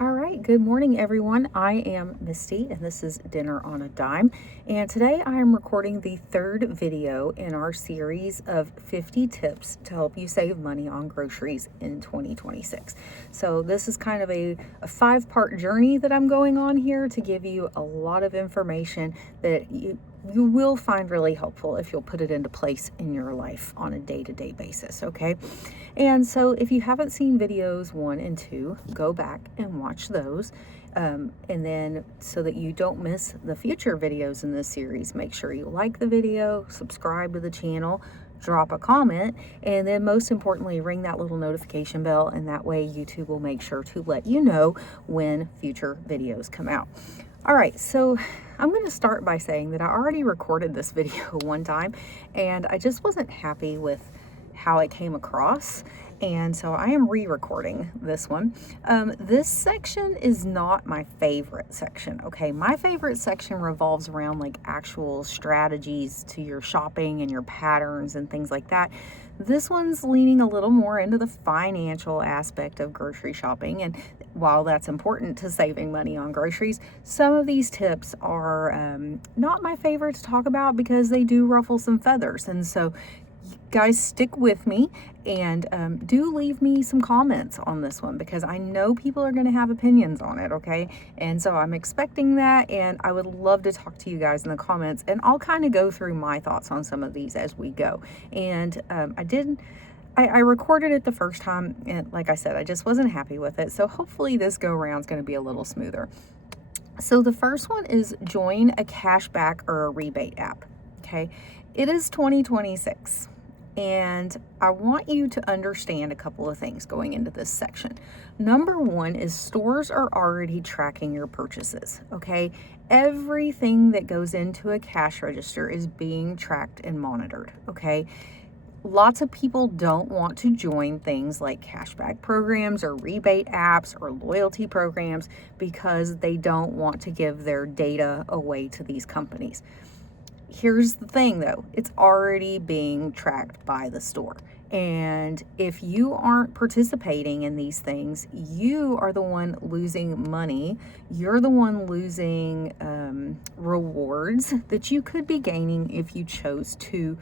All right, good morning, everyone. I am Misty, and this is Dinner on a Dime. And today I am recording the third video in our series of 50 tips to help you save money on groceries in 2026. So this is kind of a five-part journey that I'm going on here to give you a lot of information that you will find really helpful if you'll put it into place in your life on a day-to-day basis, okay? And so if you haven't seen videos 1 and 2, go back and watch those. And then so that you don't miss the future videos in this series, make sure you like the video, subscribe to the channel, drop a comment, and then most importantly, ring that little notification bell, and that way YouTube will make sure to let you know when future videos come out. All right, so I'm going to start by saying that I already recorded this video one time, and I just wasn't happy with how it came across, and so I am re-recording this one. This section is not my favorite section, okay? My favorite section revolves around like actual strategies to your shopping and your patterns and things like that. This one's leaning a little more into the financial aspect of grocery shopping, and while that's important to saving money on groceries, some of these tips are not my favorite to talk about because they do ruffle some feathers. And so guys, stick with me and do leave me some comments on this one because I know people are going to have opinions on it, okay? And so I'm expecting that, and I would love to talk to you guys in the comments, and I'll kind of go through my thoughts on some of these as we go. And I recorded it the first time, and like I said, I just wasn't happy with it. So hopefully this go around is going to be a little smoother. So the first one is join a cashback or a rebate app, okay? It is 2026. And I want you to understand a couple of things going into this section. Number one is stores are already tracking your purchases, okay? Everything that goes into a cash register is being tracked and monitored, okay? Lots of people don't want to join things like cashback programs or rebate apps or loyalty programs because they don't want to give their data away to these companies. Here's the thing though, it's already being tracked by the store. And if you aren't participating in these things, you are the one losing money. You're the one losing rewards that you could be gaining if you chose to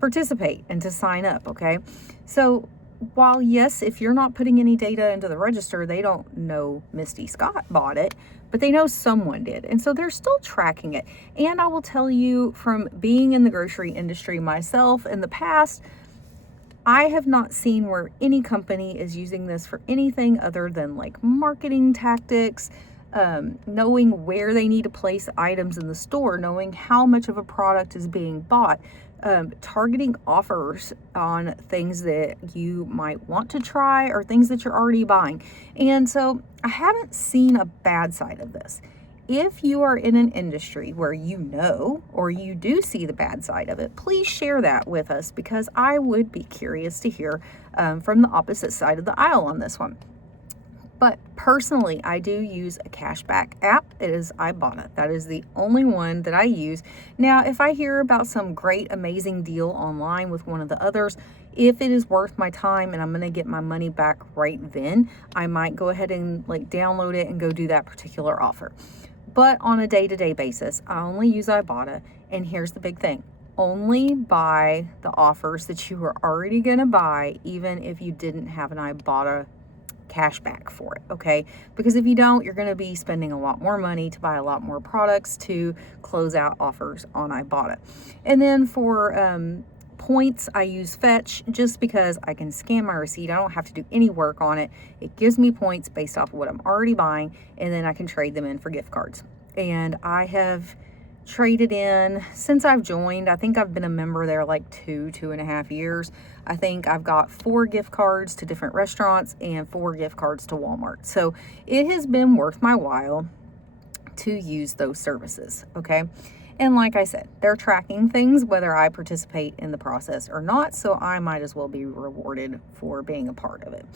participate and to sign up, okay? So while yes, if you're not putting any data into the register, they don't know Misty Scott bought it, but they know someone did. And so they're still tracking it. And I will tell you from being in the grocery industry myself in the past, I have not seen where any company is using this for anything other than like marketing tactics, knowing where they need to place items in the store, knowing how much of a product is being bought, targeting offers on things that you might want to try or things that you're already buying. And so I haven't seen a bad side of this. If you are in an industry where you know or you do see the bad side of it, please share that with us because I would be curious to hear from the opposite side of the aisle on this one. But personally, I do use a cashback app. It is Ibotta. That is the only one that I use. Now, if I hear about some great, amazing deal online with one of the others, if it is worth my time and I'm going to get my money back right then, I might go ahead and like download it and go do that particular offer. But on a day-to-day basis, I only use Ibotta. And here's the big thing. Only buy the offers that you were already going to buy, even if you didn't have an Ibotta cashback for it, okay? Because if you don't, you're going to be spending a lot more money to buy a lot more products to close out offers on Ibotta. And then for points, I use Fetch just because I can scan my receipt. I don't have to do any work on it. It gives me points based off of what I'm already buying, and then I can trade them in for gift cards. And I have traded in since I've joined. I think I've been a member there like 2.5 years. I think I've got 4 gift cards to different restaurants and 4 gift cards to Walmart. So it has been worth my while to use those services, okay? And like I said, they're tracking things whether I participate in the process or not, so I might as well be rewarded for being a part of it.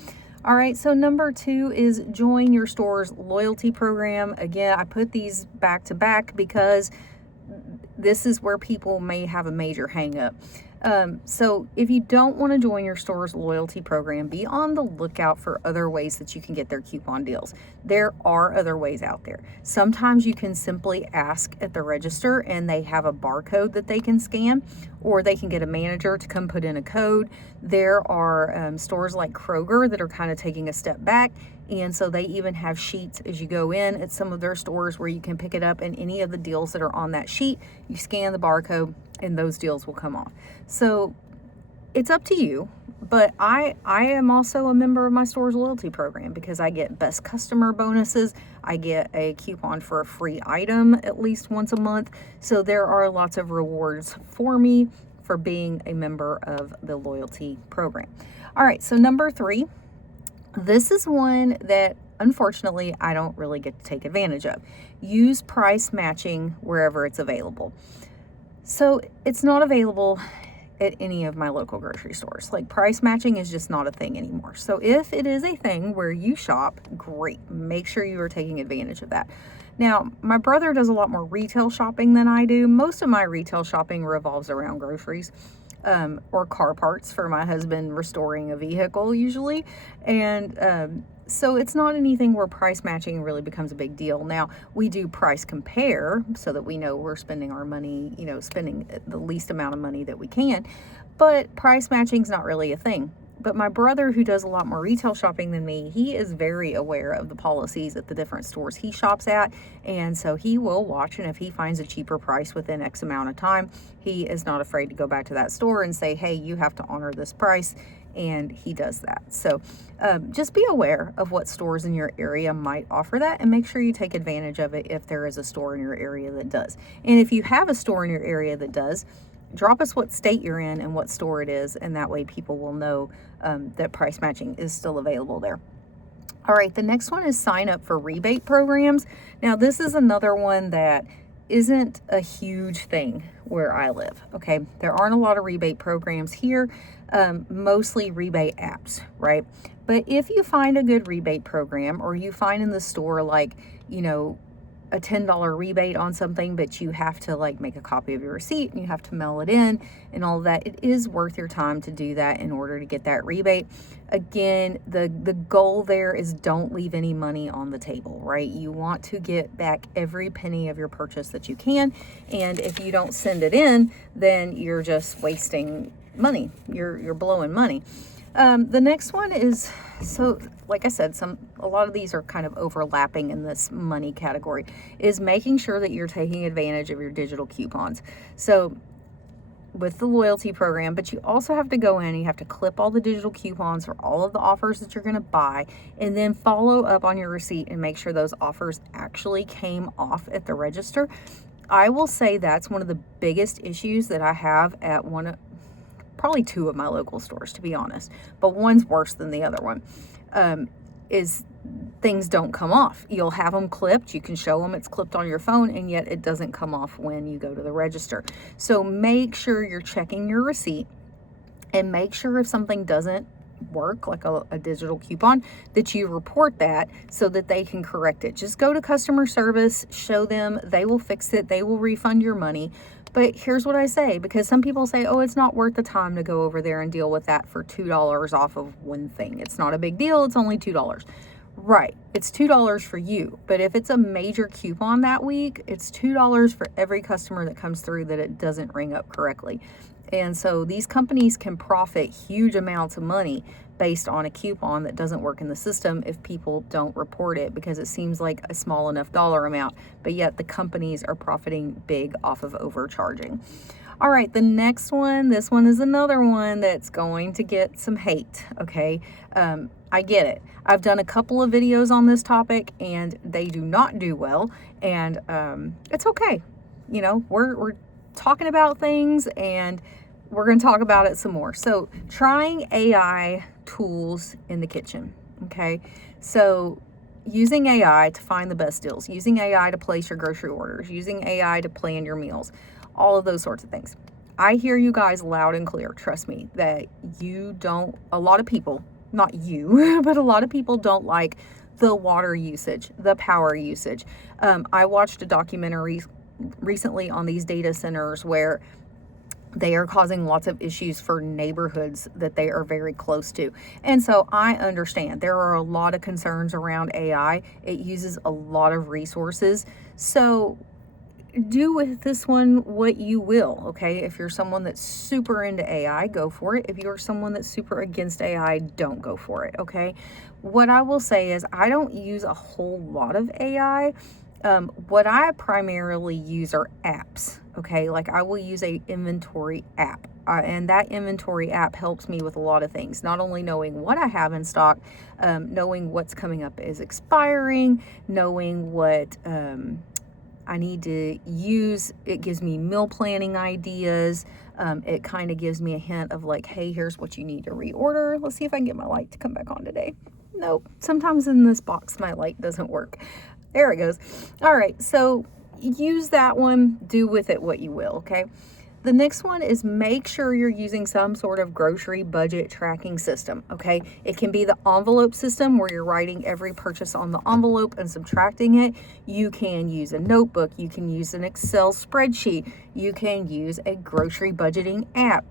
All right, so number 2 is join your store's loyalty program. Again, I put these back to back because this is where people may have a major hang up. So if you don't want to join your store's loyalty program, be on the lookout for other ways that you can get their coupon deals. There are other ways out there. Sometimes you can simply ask at the register and they have a barcode that they can scan, or they can get a manager to come put in a code. There are stores like Kroger that are kind of taking a step back. And so they even have sheets as you go in at some of their stores where you can pick it up, and any of the deals that are on that sheet, you scan the barcode and those deals will come off. So it's up to you, but I am also a member of my store's loyalty program because I get best customer bonuses. I get a coupon for a free item at least once a month. So there are lots of rewards for me for being a member of the loyalty program. All right, so number 3, this is one that unfortunately I don't really get to take advantage of. Use price matching wherever it's available. So it's not available at any of my local grocery stores. Like, price matching is just not a thing anymore. So if it is a thing where you shop, great. Make sure you are taking advantage of that. Now, my brother does a lot more retail shopping than I do. Most of my retail shopping revolves around groceries. Or car parts for my husband restoring a vehicle usually. And so it's not anything where price matching really becomes a big deal. Now, we do price compare so that we know we're spending our money, spending the least amount of money that we can. But price matching is not really a thing. But my brother, who does a lot more retail shopping than me, he is very aware of the policies at the different stores he shops at. And so he will watch, and if he finds a cheaper price within X amount of time, he is not afraid to go back to that store and say, hey, you have to honor this price. And he does that. So just be aware of what stores in your area might offer that, and make sure you take advantage of it if there is a store in your area that does. And if you have a store in your area that does, drop us what state you're in and what store it is, and that way people will know that price matching is still available there. All right, the next one is sign up for rebate programs. Now, this is another one that isn't a huge thing where I live, okay? There aren't a lot of rebate programs here, mostly rebate apps, right? But if you find a good rebate program, or you find in the store, like, a $10 rebate on something, but you have to make a copy of your receipt and you have to mail it in and all of that, it is worth your time to do that in order to get that rebate. Again, the goal there is don't leave any money on the table, right? You want to get back every penny of your purchase that you can. And if you don't send it in, then you're just wasting money. You're blowing money. The next one is, so like I said, a lot of these are kind of overlapping in this money category, is making sure that you're taking advantage of your digital coupons. So with the loyalty program, but you also have to go in, you have to clip all the digital coupons for all of the offers that you're going to buy, and then follow up on your receipt and make sure those offers actually came off at the register. I will say that's one of the biggest issues that I have at probably 2 of my local stores, to be honest, but one's worse than the other one, is things don't come off. You'll have them clipped, you can show them it's clipped on your phone, and yet it doesn't come off when you go to the register. So make sure you're checking your receipt, and make sure if something doesn't work, like a digital coupon, that you report that so that they can correct it. Just go to customer service, show them, they will fix it, they will refund your money. But here's what I say, because some people say, oh, it's not worth the time to go over there and deal with that for $2 off of one thing. It's not a big deal. It's only $2. Right. It's $2 for you. But if it's a major coupon that week, it's $2 for every customer that comes through that it doesn't ring up correctly. And so these companies can profit huge amounts of money based on a coupon that doesn't work in the system if people don't report it, because it seems like a small enough dollar amount, but yet the companies are profiting big off of overcharging. All right, the next one, this one is another one that's going to get some hate, okay? I get it. I've done a couple of videos on this topic and they do not do well, and it's okay. We're talking about things, and we're going to talk about it some more. So trying AI tools in the kitchen, okay? So using AI to find the best deals, using AI to place your grocery orders, using AI to plan your meals, all of those sorts of things. I hear you guys loud and clear. Trust me, that a lot of people, not you, but a lot of people don't like the water usage, the power usage. I watched a documentary recently on these data centers where they are causing lots of issues for neighborhoods that they are very close to. And so I understand there are a lot of concerns around AI. It uses a lot of resources. So do with this one what you will, okay? If you're someone that's super into AI, go for it. If you're someone that's super against AI, don't go for it, okay? What I will say is I don't use a whole lot of AI. What I primarily use are apps, okay? Like I will use a inventory app, and that inventory app helps me with a lot of things. Not only knowing what I have in stock, knowing what's coming up is expiring, knowing what I need to use. It gives me meal planning ideas. It kind of gives me a hint of like, hey, here's what you need to reorder. Let's see if I can get my light to come back on today. Nope. Sometimes in this box, my light doesn't work. There it goes. All right. So use that one. Do with it what you will. Okay. The next one is make sure you're using some sort of grocery budget tracking system, okay? It can be the envelope system where you're writing every purchase on the envelope and subtracting it. You can use a notebook. You can use an Excel spreadsheet. You can use a grocery budgeting app.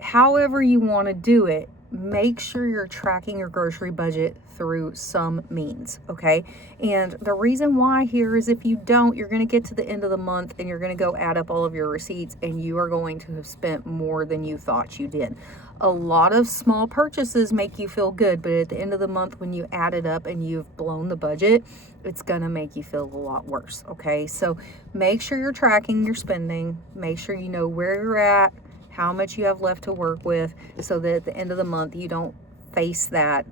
However you want to do it, make sure you're tracking your grocery budget through some means, okay? And the reason why here is if you don't, you're going to get to the end of the month and you're going to go add up all of your receipts and you are going to have spent more than you thought you did. A lot of small purchases make you feel good, but at the end of the month when you add it up and you've blown the budget, it's going to make you feel a lot worse, okay? So make sure you're tracking your spending. Make sure you know where you're at, how much you have left to work with, so that at the end of the month you don't face that,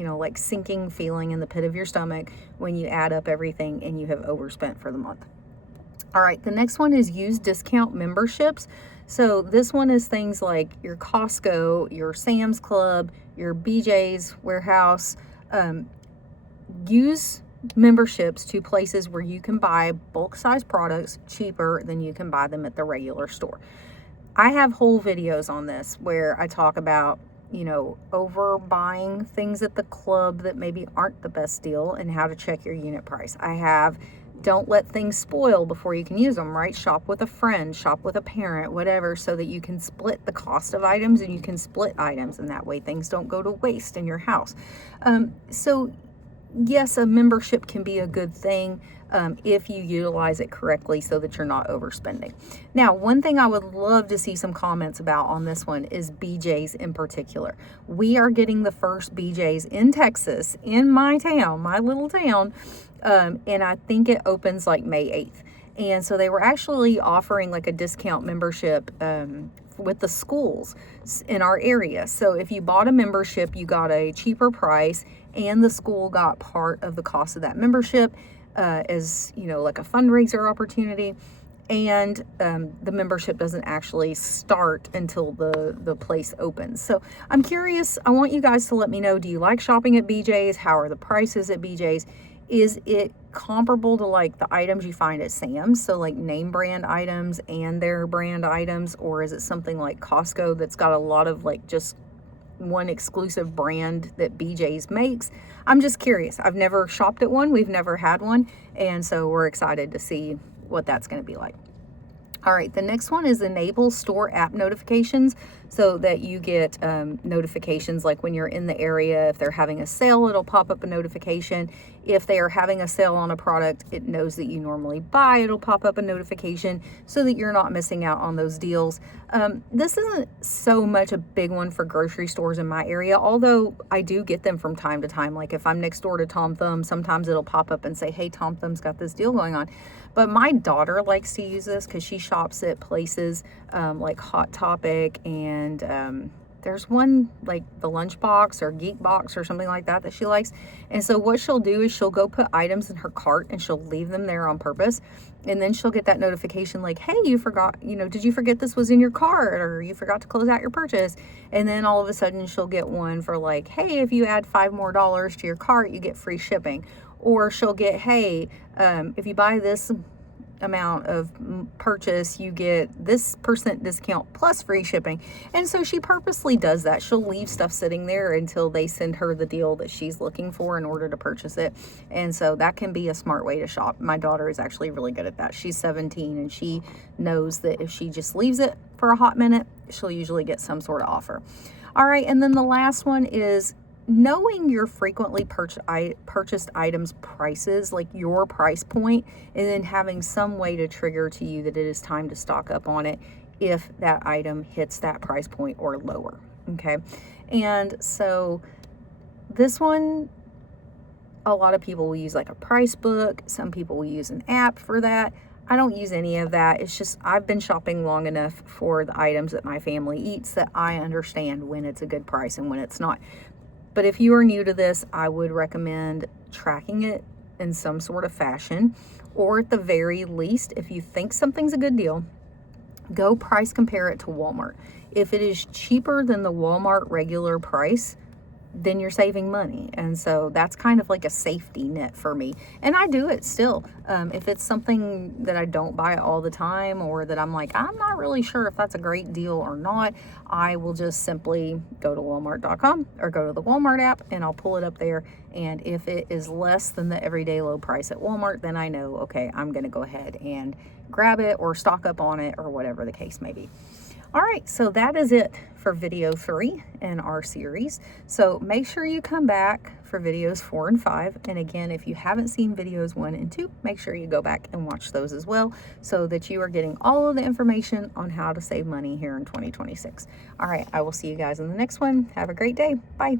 like sinking feeling in the pit of your stomach when you add up everything and you have overspent for the month. All right, the next one is use discount memberships. So this one is things like your Costco, your Sam's Club, your BJ's Warehouse. Use memberships to places where you can buy bulk size products cheaper than you can buy them at the regular store. I have whole videos on this where I talk about, overbuying things at the club that maybe aren't the best deal and how to check your unit price. I have don't let things spoil before you can use them, right? Shop with a friend, shop with a parent, whatever, so that you can split the cost of items and you can split items, and that way things don't go to waste in your house. So yes, a membership can be a good thing if you utilize it correctly so that you're not overspending. Now, one thing I would love to see some comments about on this one is BJ's in particular. We are getting the first BJ's in Texas, in my town, my little town, and I think it opens like May 8th. And so they were actually offering like a discount membership with the schools in our area. So if you bought a membership, you got a cheaper price and the school got part of the cost of that membership as, like a fundraiser opportunity. And the membership doesn't actually start until the place opens. So I'm curious, I want you guys to let me know, do you like shopping at BJ's? How are the prices at BJ's? Is it comparable to like the items you find at Sam's? So like name brand items and their brand items, or is it something like Costco that's got a lot of like just one exclusive brand that BJ's makes? I'm just curious. I've never shopped at one. We've never had one. And so we're excited to see what that's going to be like. All right, the next one is enable store app notifications so that you get notifications like when you're in the area. If they're having a sale, it'll pop up a notification. If they are having a sale on a product it knows that you normally buy, it'll pop up a notification so that you're not missing out on those deals. This isn't so much a big one for grocery stores in my area, although I do get them from time to time. Like if I'm next door to Tom Thumb, sometimes it'll pop up and say, hey, Tom Thumb's got this deal going on. But my daughter likes to use this because she shops at places like Hot Topic, and there's one like the Lunchbox or Geek Box or something like that she likes. And so what she'll do is she'll go put items in her cart and she'll leave them there on purpose. And then she'll get that notification like, hey, you forgot, did you forget this was in your cart, or you forgot to close out your purchase? And then all of a sudden she'll get one for like, hey, if you add $5 more to your cart, you get free shipping. Or she'll get, hey, if you buy this amount of purchase, you get this % discount plus free shipping. And so she purposely does that. She'll leave stuff sitting there until they send her the deal that she's looking for in order to purchase it. And so that can be a smart way to shop. My daughter is actually really good at that. She's 17 and she knows that if she just leaves it for a hot minute, she'll usually get some sort of offer. All right, and then the last one is knowing your frequently purchased items prices, like your price point, and then having some way to trigger to you that it is time to stock up on it if that item hits that price point or lower. Okay, and so this one, a lot of people will use like a price book. Some people will use an app for that. I don't use any of that. It's just I've been shopping long enough for the items that my family eats that I understand when it's a good price and when it's not. But if you are new to this, I would recommend tracking it in some sort of fashion, or at the very least, if you think something's a good deal, go price compare it to Walmart. If it is cheaper than the Walmart regular price, then you're saving money. And so that's kind of like a safety net for me. And I do it still. If it's something that I don't buy all the time, or that I'm like, I'm not really sure if that's a great deal or not, I will just simply go to walmart.com or go to the Walmart app and I'll pull it up there. And if it is less than the everyday low price at Walmart, then I know, okay, I'm going to go ahead and grab it or stock up on it or whatever the case may be. All right, so that is it for video 3 in our series. So make sure you come back for videos 4 and 5. And again, if you haven't seen videos 1 and 2, make sure you go back and watch those as well, so that you are getting all of the information on how to save money here in 2026. All right, I will see you guys in the next one. Have a great day. Bye.